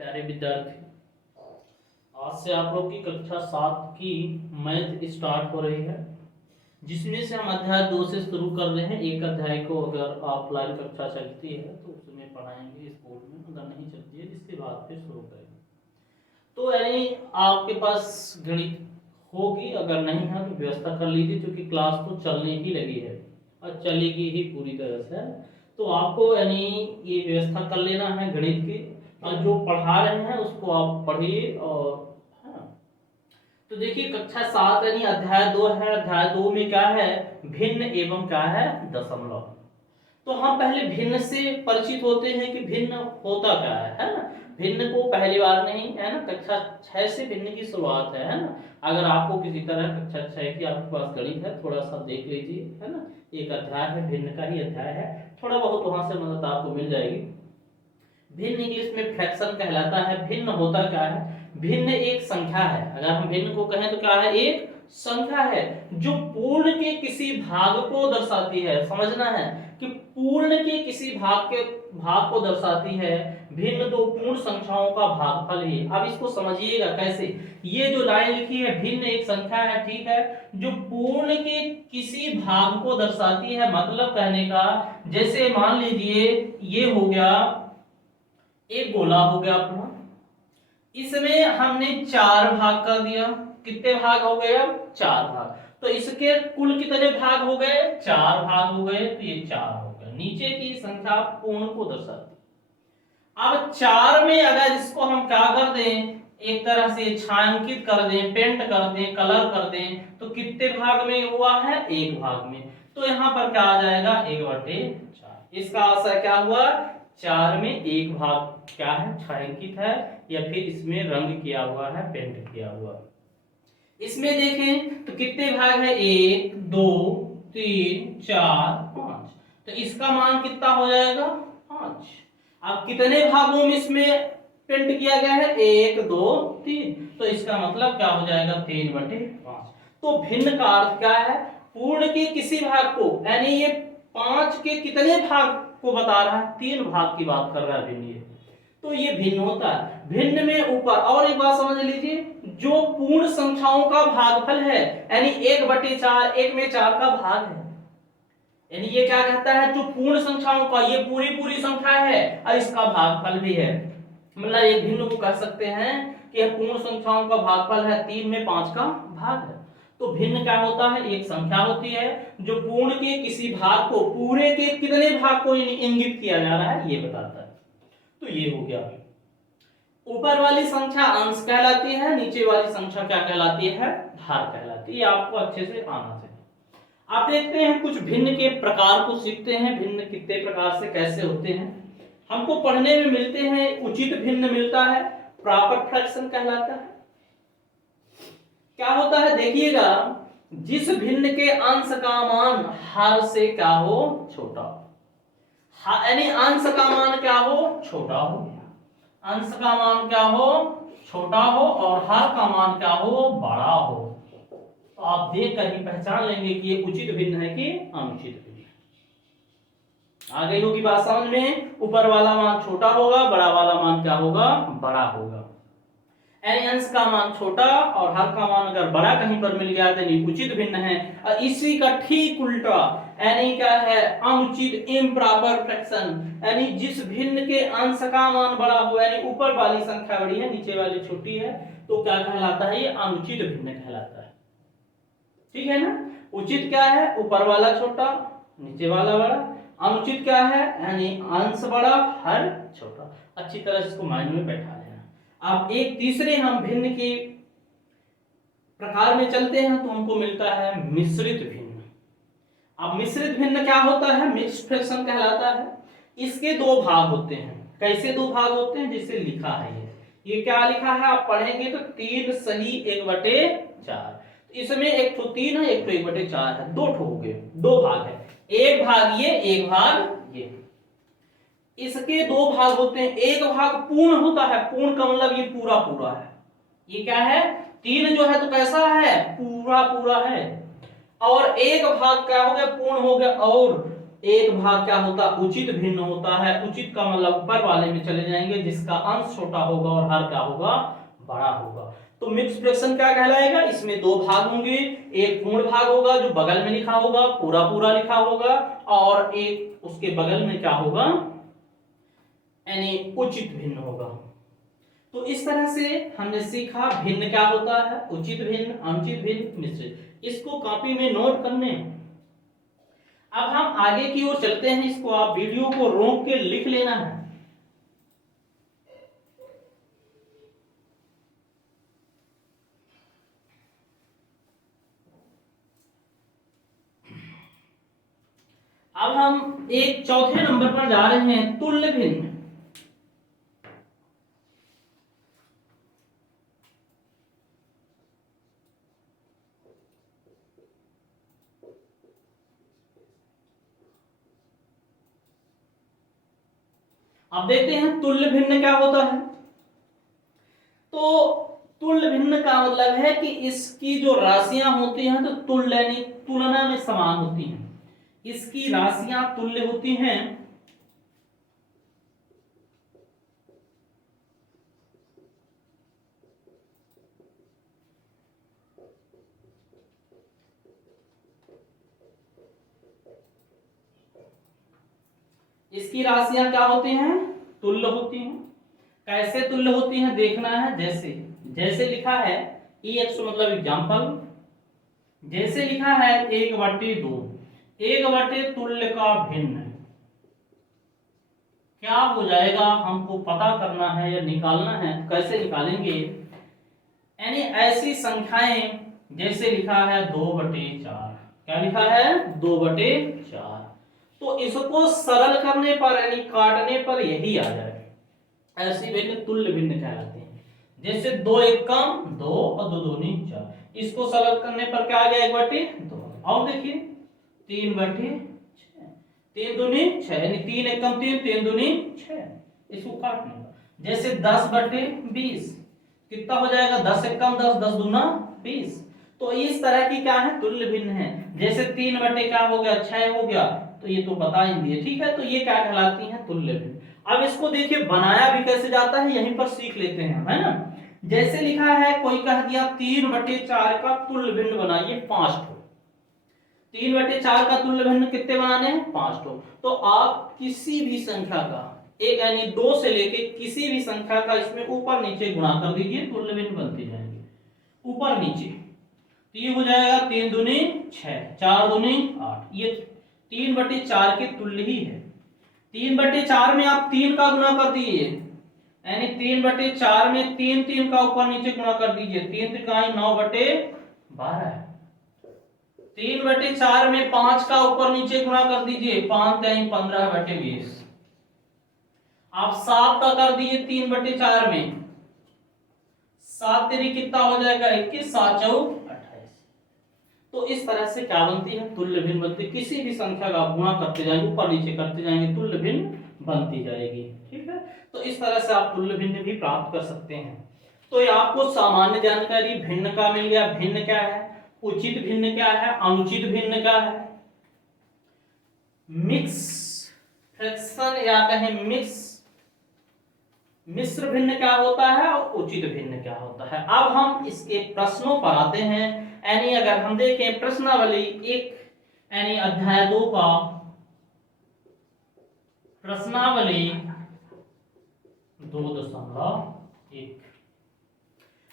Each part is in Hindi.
प्यारे विद्यार्थी, आज से आप लोग की कक्षा 7 की मैथ स्टार्ट हो रही है, जिसमें से हम अध्याय 2 से शुरू कर रहे हैं। एक अध्याय को अगर ऑफलाइन कक्षा चलती है तो उसमें पढ़ाएंगे स्कूल में, अगर नहीं चलती है इसके बाद फिर शुरू करेंगे। तो यानी आपके पास गणित होगी, अगर नहीं है तो व्यवस्था कर लीजिए, क्योंकि क्लास तो चलने ही लगी है और चलेगी ही पूरी तरह से। तो आपको यानी ये व्यवस्था कर लेना है गणित की, और जो पढ़ा रहे हैं उसको आप पढ़िए। और है ना, तो देखिए कक्षा 7 यानी अध्याय 2 है। अध्याय 2 में क्या है? भिन्न एवं क्या है? दशमलव। तो हम पहले भिन्न से परिचित होते हैं कि भिन्न होता क्या है ना। भिन्न को पहली बार नहीं, है ना, कक्षा 6 से भिन्न की शुरुआत है ना। अगर आपको किसी तरह कक्षा 6 की आपके पास गणित है, थोड़ा सा देख लीजिए, है ना। एक अध्याय है, भिन्न का ही अध्याय है, थोड़ा बहुत वहां से मदद आपको मिल जाएगी। भिन्न इंग्लिश में फ्रैक्शन कहलाता है। भिन्न होता क्या है? भिन्न एक संख्या है। अगर हम भिन्न को कहें तो क्या है? एक संख्या है जो पूर्ण के किसी भाग को दर्शाती है। समझना है कि पूर्ण के किसी भाग को दर्शाती है। भिन्न दो पूर्ण संख्याओं का भागफल ही। अब इसको समझिएगा कैसे। ये जो लाइन लिखी है, भिन्न एक संख्या है, ठीक है, जो पूर्ण के किसी भाग को दर्शाती है। मतलब कहने का, जैसे मान लीजिए ये हो गया एक गोला, हो गया अपना, इसमें हमने 4 भाग कर दिया। कितने भाग हो गए? अब 4 भाग। तो इसके कुल कितने भाग हो गए? 4 भाग हो गए। तो ये 4 हो गए। नीचे की संख्या पूर्ण को दर्शाती। अब 4 में अगर इसको हम क्या कर दें, एक तरह से छायांकित कर दें, पेंट कर दें, कलर कर दें, तो कितने भाग में हुआ है? 1 भाग में। तो यहाँ पर क्या आ जाएगा? 1/4। इसका आंसर क्या हुआ? 4 में 1 भाग क्या है? छायांकित है, या फिर इसमें रंग किया हुआ है, पेंट किया हुआ। इसमें देखें तो कितने भाग है? 1 2 3 4 5। तो इसका मान कितना हो जाएगा? 5। अब कितने भागों में इसमें पेंट किया गया है? 1 2 3। तो इसका मतलब क्या हो जाएगा? 3/5। तो भिन्न का अर्थ क्या है? पूर्ण के किसी भाग को, यानी ये 5 के कितने भाग को बता रहा है? 3 भाग की बात कर रहा है भिन्न। ये तो ये भिन्न होता है। भिन्न में ऊपर और एक बात समझ लीजिए, जो पूर्ण संख्याओं का भागफल है, यानी 1/4, 1 में 4 का भाग है, यानी ये क्या कहता है? जो पूर्ण संख्याओं का, ये पूरी संख्या है और इसका भागफल भी है। मतलब एक भिन्न को कह सकते हैं कि पूर्ण संख्याओं का भागफल है, 3 में 5 का भाग है। तो भिन्न क्या होता है? एक संख्या होती है जो पूर्ण के किसी भाग को, पूरे के कितने भाग को इंगित किया जा रहा है, ये बताता है। तो ये हो गया। ऊपर वाली संख्या अंश कहलाती है, नीचे वाली संख्या क्या कहलाती है? भाग कहलाती है। ये आपको अच्छे से आना चाहिए। आप देखते हैं कुछ भिन्न के प्रकार को सीखते हैं। भिन्न कितने प्रकार से कैसे होते हैं हमको पढ़ने में मिलते हैं। उचित भिन्न मिलता है, प्रॉपर फ्रैक्शन कहलाता है। क्या होता है देखिएगा, जिस भिन्न के अंश का मान हर से क्या हो? छोटा। यानी अंश का मान क्या हो? छोटा हो। अंश का मान क्या हो? छोटा हो, और हर का मान क्या हो? बड़ा हो। तो आप देख कर ही पहचान लेंगे कि ये उचित भिन्न है कि अनुचित भिन्न। आ गई होगी बात समझ में। ऊपर वाला मान छोटा होगा, बड़ा वाला मान क्या होगा? बड़ा होगा। यानी अंश का मान छोटा और हर का मान अगर बड़ा कहीं पर मिल गया तो ये उचित भिन्न है। और इसी का ठीक उल्टा यानी क्या है? अनुचित, इम्प्रॉपर फ्रैक्शन। यानी जिस भिन्न के अंश का मान बड़ा हो, यानी ऊपर वाली संख्या बड़ी है, नीचे वाली छोटी है, तो क्या कहलाता है? ये अनुचित भिन्न कहलाता है। ठीक है ना। उचित क्या है? ऊपर वाला छोटा, नीचे वाला बड़ा। अनुचित क्या है? यानी अंश बड़ा, हर छोटा। अच्छी तरह इसको माइंड में बैठा लेना। अब एक तीसरे हम भिन्न के प्रकार में चलते हैं, तो हमको मिलता है मिश्रित भिन्न। अब मिश्रित भिन्न क्या होता है? मिक्स्ड फ्रैक्शन कहलाता है। इसके 2 भाग होते हैं। कैसे 2 भाग होते हैं? जैसे लिखा है ये क्या लिखा है? आप पढ़ेंगे तो 3 सही 1/4। इसमें एक तो 3 है, एक तो 1/4 है। 2 ठो हो गए, 2 भाग है। एक भाग ये, एक भाग ये। इसके 2 भाग होते हैं। एक भाग पूर्ण होता है। पूर्ण का मतलब ये पूरा पूरा है। ये क्या है? 3 जो है तो कैसा है? पूरा पूरा है। और एक भाग क्या हो गया? पूर्ण हो गया। और एक भाग क्या होता है, उचित भिन्न होता है। उचित का मतलब ऊपर वाले में चले जाएंगे, जिसका अंश छोटा होगा और हर क्या होगा, बड़ा होगा। तो मिक्स फ्रैक्शन क्या कहलाएगा, इसमें दो भाग होंगे, एक पूर्ण भाग होगा जो बगल में लिखा होगा, पूरा पूरा लिखा होगा, और एक उसके बगल में क्या होगा, यानी उचित भिन्न होगा। तो इस तरह से हमने सीखा भिन्न क्या होता है, उचित भिन्न, अनुचित भिन्न, मिश्रित। इसको कॉपी में नोट करने। अब हम आगे की ओर चलते हैं, इसको आप वीडियो को रोक के लिख लेना है। अब हम एक चौथे नंबर पर जा रहे हैं, तुल्य भिन्न। अब देखते हैं तुल्य भिन्न क्या होता है। तो तुल्य भिन्न का मतलब है कि इसकी जो राशियां होती हैं तो तुल्य यानी तुलना में समान होती हैं, इसकी राशियां तुल्य होती हैं। इसकी राशियां क्या होती हैं, तुल्य होती हैं। कैसे तुल्य होती हैं देखना है। जैसे जैसे लिखा है EX मतलब एग्जाम्पल, जैसे लिखा है 1/2, 1/2 तुल्य का भिन्न क्या हो जाएगा, हमको पता करना है या निकालना है। कैसे निकालेंगे, यानी ऐसी संख्याएं जैसे लिखा है 2/4, क्या लिखा है 2/4, तो इसको सरल करने पर यानी काटने पर यही आ जाएगा। ऐसी भिन्न तुल्य भिन्न कहलाते हैं। जैसे 2 एक कम 2 और 2 दूनी 4, इसको सरल करने पर क्या आ गया 1/2। और देखिए 3/6, 3 दूनी 6, यानी 3 एक कम 3, 3 दूनी 6, इसको काटने पर। जैसे 10/20 कितना हो जाएगा, 10 एक कम 10, 10 दूना 20। तो इस तरह की क्या है, तुल्य भिन्न है। जैसे 3 क्या हो गया 6 हो गया, तो ये तो बता ही दिए, ठीक है। तो ये क्या कहलाती है, तुल्य भिन्न। अब इसको देखिए बनाया भी कैसे जाता है, यहीं पर सीख लेते हैं, है ना। जैसे लिखा है, कोई कह दिया 3/4 का तुल्य भिन्न बनाइए 5 ठो। 3/4 का तुल्य भिन्न कितने बनाने हैं, 5 ठो। तो आप किसी भी संख्या का एक यानी 2 से लेके किसी भी संख्या का इसमें ऊपर नीचे गुणा कर दीजिए, तुल्य भिन्न बनते जाएंगे ऊपर नीचे। तो ये हो जाएगा 3 दूनी 6, 4 दूनी 8, ये 3/4 के तुल्य ही है। 3/4 में आप 3 का गुणा कर दीजिए, यानी 3/4 में 3 3 का ऊपर नीचे गुणा कर दीजिए, 3 3 9/12। 3/4 में 5 का ऊपर नीचे गुणा कर दीजिए, 5 3 15/20। आप 7 का कर दीजिए 3/4 में, 7 3 कितना हो जाएगा 21, 7 4 28। तो इस तरह से क्या बनती है, तुल्य भिन्न बनती है। किसी भी संख्या का गुणा करते जाएंगे, ऊपर नीचे करते जाएंगे, तुल्य भिन्न बनती जाएगी, ठीक है। तो इस तरह से आप तुल्य भिन्न भी प्राप्त कर सकते हैं। तो ये आपको सामान्य जानकारी भिन्न का मिल गया। भिन्न क्या है, उचित भिन्न क्या है, अनुचित भिन्न क्या है, मिक्स फ्रैक्शन या कहें मिश्र भिन्न क्या होता है, और उचित भिन्न क्या होता है। अब हम इसके प्रश्नों पर आते हैं। यानी अगर हम देखें प्रश्नावली 1 यानी अध्याय 2 का प्रश्नावली 2.1।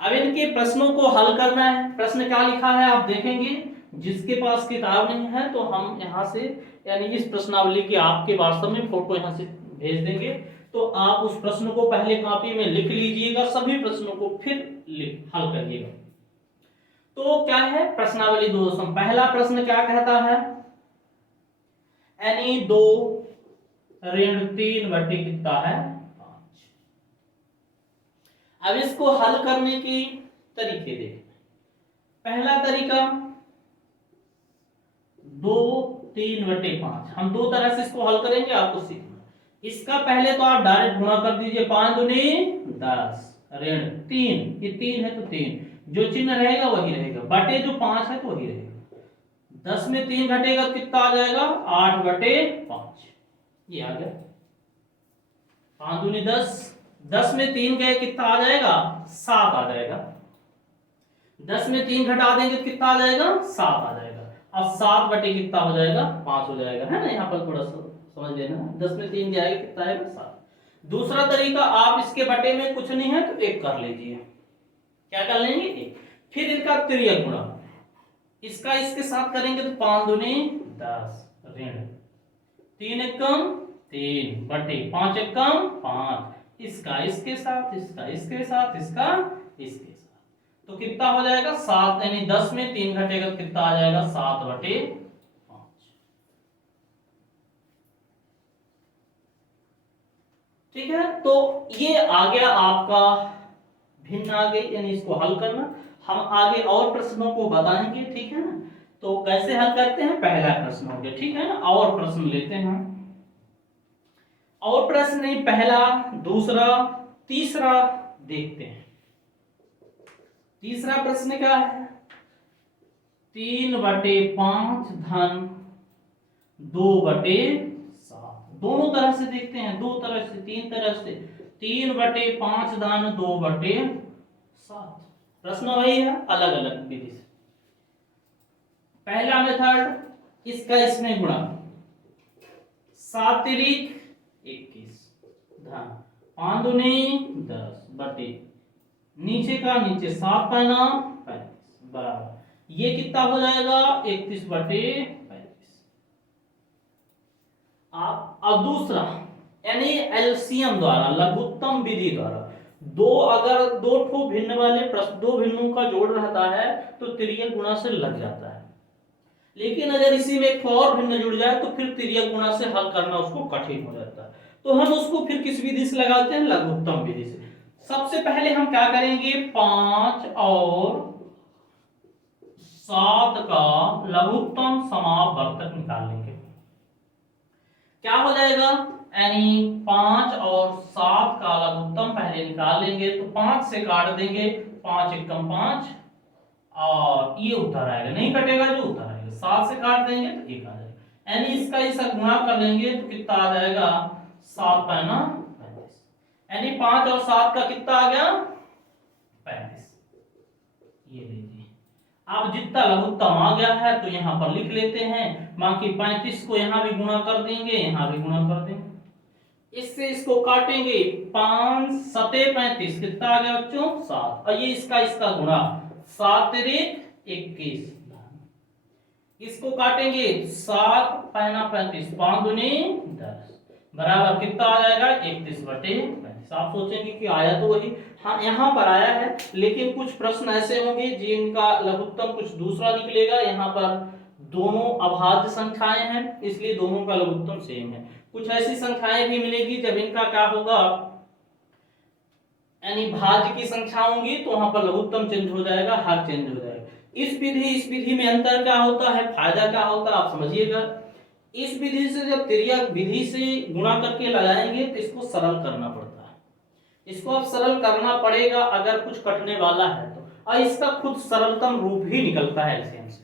अब इनके प्रश्नों को हल करना है। प्रश्न क्या लिखा है आप देखेंगे, जिसके पास किताब नहीं है तो हम यहाँ से यानी इस प्रश्नावली की आपके व्हाट्सएप में फोटो यहाँ से भेज देंगे, तो आप उस प्रश्न को पहले कॉपी में लिख लीजिएगा, सभी प्रश्नों को फिर हल करिएगा। तो क्या है प्रश्नावली 2। पहला प्रश्न क्या कहता है, यानी 2 ऋण 3 कितना है 5। अब इसको हल करने की तरीके देखें। पहला तरीका 2 3/5, हम 2 तरह से इसको हल करेंगे, आपको सीखना। इसका पहले तो आप डायरेक्ट गुणा कर दीजिए, 5 दूनी 10 ऋण 3, ये 3 है तो 3, जो चिन्ह रहेगा वही रहेगा, बटे जो 5 है तो वही रहेगा। 10 में 3 घटेगा तो कितना आ जाएगा 8/5, ये आ गया 5 दूनी 10, 10 में 3 गए कितना आ जाएगा 7 आ जाएगा, 10 में 3 घटा देंगे तो कितना आ जाएगा 7 आ जाएगा। अब 7 बटे कितना हो जाएगा 5 हो जाएगा, है ना, यहाँ पर थोड़ा सा समझ लेना, 10 में 3 जाएगा कितना आएगा 7। दूसरा तरीका, आप इसके बटे में कुछ नहीं है तो 1 कर लीजिए, क्या कर लेंगे 1, फिर इनका तिर्यक गुणा, इसका इसके साथ करेंगे तो 5 दूनी 10 ऋण 3 एकम 3 बटे 5 एकम 5, इसका इसके साथ, इसका इसके साथ, इसका इसके साथ, तो कितना हो जाएगा 7, यानी 10 में 3 घटेगा तो कितना आ जाएगा 7/5। ठीक है, तो ये आ गया आपका भिन्न आ गई, यानी इसको हल करना। हम आगे और प्रश्नों को बताएंगे, ठीक है ना। तो कैसे हल करते हैं, पहला प्रश्न हो गया, ठीक है ना। और प्रश्न लेते हैं, और प्रश्न नहीं, पहला दूसरा तीसरा देखते हैं। तीसरा प्रश्न क्या है, 3/5 धन 2/7, दोनों तरह से देखते हैं, दो तरह से, तीन तरह से, 3/5 धन 2/7, प्रश्न वही है, अलग अलग विधि से। पहला मेथड, इसका इसमें गुणा, 7 तिरिक 21 धन 5 दूनी 10 बटे नीचे का नीचे 7 पैना 35 बराबर, ये कितना हो जाएगा 31/35। आप अब दूसरा, यानी एलसीएम द्वारा, लघुत्तम विधि द्वारा, अगर दो ठो भिन्न वाले प्रश्न, दो भिन्नों का जोड़ रहता है तो तिर्यक गुणा से लग जाता है, लेकिन अगर इसी में एक और भिन्न जुड़ जाए तो फिर तिर्यक गुणा से हल करना उसको कठिन हो जाता है। तो हम उसको फिर किस विधि से लगाते हैं, लघुत्तम विधि से। सबसे पहले हम क्या करेंगे, 5 और 7 का लघुत्तम समापवर्तक निकाल लेंगे। क्या हो जाएगा, यानी 5 और 7 का लघुत्तम पहले निकाल लेंगे, तो 5 से काट देंगे, 5 एकम 5, और ये उत्तर आएगा, नहीं कटेगा जो उत्तर आएगा, 7 से काट देंगे तो 1 आ जाएगा, यानी इसका इसका गुणा कर लेंगे तो कितना आ जाएगा 7 पैना 35, यानी 5 और 7 का कितना आ गया 35। ये लीजिए, अब जितना लघुत्तम आ गया है तो यहाँ पर लिख लेते हैं, बाकी 35 को यहाँ भी गुणा कर देंगे, यहाँ भी गुणा कर देंगे, इससे इसको काटेंगे, 5 सते 35 कितना आ गया बच्चों 7, और ये इसका इसका गुणा, 7 तिरिक 21, इसको काटेंगे 7 पैना 35, 5 दूनी 10 बराबर कितना आ जाएगा 31/35। आप सोचेंगे कि आया तो वही, हाँ यहाँ पर आया है, लेकिन कुछ प्रश्न ऐसे होंगे जिनका लघुत्तम कुछ दूसरा निकलेगा। यहाँ पर दोनों अभाज्य संख्याएं हैं, इसलिए दोनों का लघुत्तम सेम है। कुछ ऐसी संख्याएं भी मिलेगी जब इनका क्या होगा, यानी भाज्य की संख्या होंगी तो वहां पर लघुत्तम चेंज हो जाएगा, हर चेंज हो जाएगा। इस विधि में अंतर क्या होता है, फायदा क्या होता है, आप समझिएगा। इस विधि से जब तिर्यक विधि से गुणा करके लगाएंगे तो इसको सरल करना पड़ता है, इसको अब सरल करना पड़ेगा अगर कुछ कटने वाला है तो, और इसका खुद सरलतम रूप ही निकलता है एलसीएम से।